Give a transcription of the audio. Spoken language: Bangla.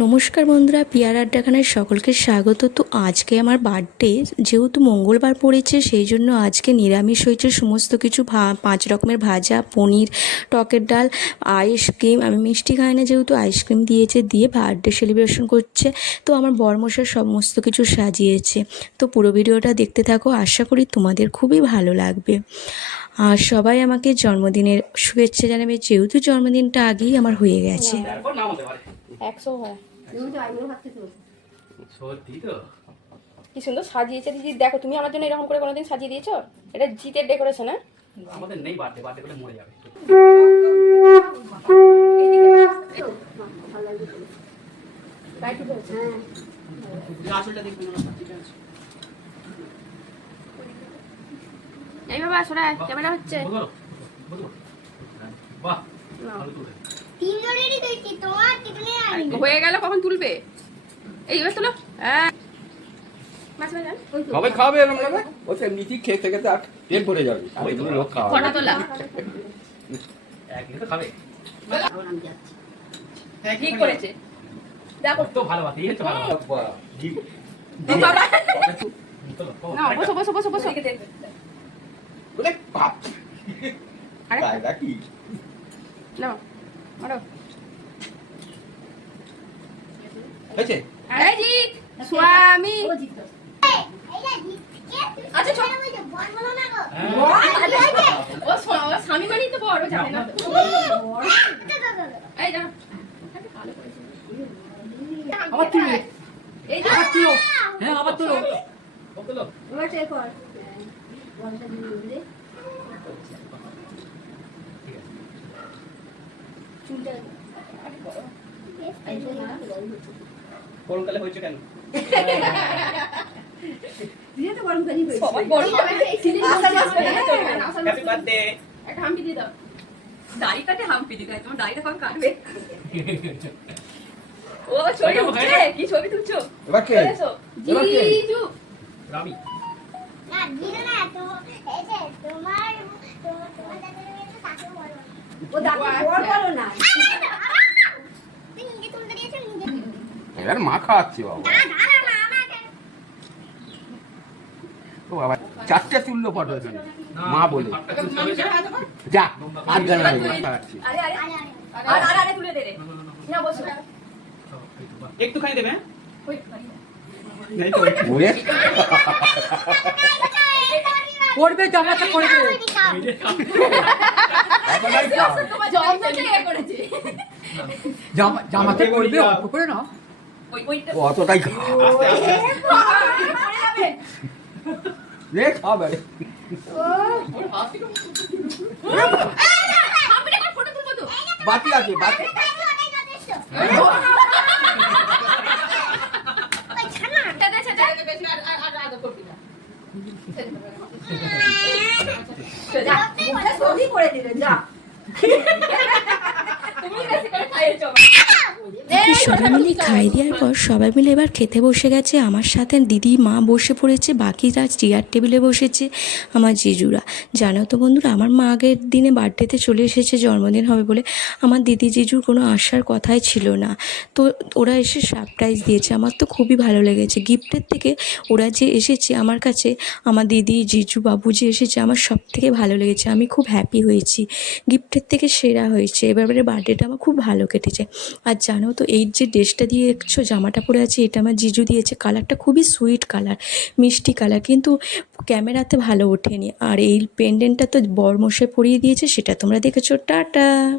নমস্কার বন্ধুরা পিয়ার আড্ডাখানায় সকলকে স্বাগত। তো আজকে আমার বার্থডে যেহেতু মঙ্গলবার পড়েছে সেই জন্য আজকে নিরামিষ হয়েছে সমস্ত কিছু ভা- পাঁচ রকমের ভাজা পনির টকের ডাল আইসক্রিম আমি মিষ্টি খাই না যেহেতু আইসক্রিম দিয়েছে দিয়ে বার্থডে সেলিব্রেশন করছে। তো আমার বরমশাই সমস্ত কিছু সাজিয়েছে। তো পুরো ভিডিওটা দেখতে থাকো আশা করি তোমাদের খুবই ভালো লাগবে। আর সবাই আমাকে জন্মদিনের শুভেচ্ছা জানাবে যেহেতু জন্মদিনটা আগেই আমার হয়ে গেছে। একশো হয়। সত্যি তো? কি সুন্দর সাজিয়েছে দিদি। দেখো তুমি আমার জন্য এরকম করে কোনোদিন সাজিয়ে দিয়েছ? এটা জিতের ডেকোরেশন হ্যাঁ? আমাদের নেই বার্থডে বার্থডে করলে মরে যাবে। এই বাবা সোনা ক্যামেরা হচ্ছে বুঝলো বুঝলো বাহ ভালো তুলে তিনজনেরই দেখছি তোমার কিতনে আনি হয়ে গেল কখন তুলবে? এই এবার তোলো। হ্যাঁ। সবাই খাবে এরকম ও তো এমনিতেই খেতে খেতে আর পেট ভরে যাবে। আর এগুলো লোক খাওয়া ফটো তোলা? একদিন তো খাবে। ঠিক করেছে। দেখো। তো ভালো বাতি এই তো ভালো। বাবা না বসো বসো বসো বসো। আরে। কি নাও মারো। হয়েছে? এই জি স্বামী। আচ্ছা, চল। বল বলো না গো হ্যাঁ। ও স্বা- স্বামী মানেই তো বড় জানে না। এই দাও আবার তুলো। এই যে হ্যাঁ আবার তুলো। ও তুলো ঠিক আছে গরমকালে হয়েছে কেন সবাই বড় হবে আসার মাস করে না চলবে না আসার মাস হ্যাপি বার্থডে একটা হাম্পি দিয়ে দাও। দাড়ি কাটে হাম্পি দিতে তোমার দাড়িটা কখন কাটবে? ও ছবি উঠছে? কি ছবি তুলছো? এবার কে? এবার কে? জিজু। রামি না দিলে না তো এই যে তোমার তো- তোমার দাদা রয়েছে তাকে বলো ও দাদা বড় বলো না তুই নিজে তুলতে দিয়েছ নিজে এবার মা খাওয়াচ্ছি বাবা। না না না ও বাবা চারটে তুললো ফটো মা বলে। হাতটা খুলতে হবে। যা আর গান খাওয়াচ্ছি আরে আরে আরে আরে। আরে আরে আরে তুলে দে রে। না বসো। একটুখানি দেবে হ্যাঁ? তো ওরে। করবে। জামাতে করবে? অল্প করে ও অতটাই খাবে বাতি আছে বাতি আর আর আর করবি না যা মুখটা সবই করে দিলে যা তুমি বেশি করে খাইয়েছো তো সবাই মিলে খাই দেওয়ার পর সবাই মিলে এবার খেতে বসে গেছে। আমার সাথে দিদি মা বসে পড়েছে বাকিরা চেয়ার টেবিলে বসেছে আমার জিজুরা। জানো তো বন্ধুরা আমার মা আগের দিনে বার্থডেতে চলে এসেছে জন্মদিন হবে বলে। আমার দিদি জিজুর কোনো আসার কথাই ছিল না। তো ওরা এসে সারপ্রাইজ দিয়েছে। আমার তো খুবই ভালো লেগেছে। গিফটের থেকে ওরা যে এসেছে আমার কাছে আমার দিদি জিজু বাবু যে এসেছে আমার সব থেকে ভালো লেগেছে। আমি খুব হ্যাপি হয়েছি। গিফটের থেকে সেরা হয়েছে। এবারে বার্থডেটা আমার খুব ভালো কেটেছে। আর জানো তো এই যে ড্রেসটা দিয়ে দেখছ জামাটা পরে আছে, এটা আমার জিজু দিয়েছে। কালারটা খুবই সুইট কালার, মিষ্টি কালার, কিন্তু ক্যামেরাতে ভালো ওঠেনি। আর এই পেন্ডেন্টটা তো বরমশাই পরিয়ে দিয়েছে, সেটা তোমরা দেখেছ। টাটা!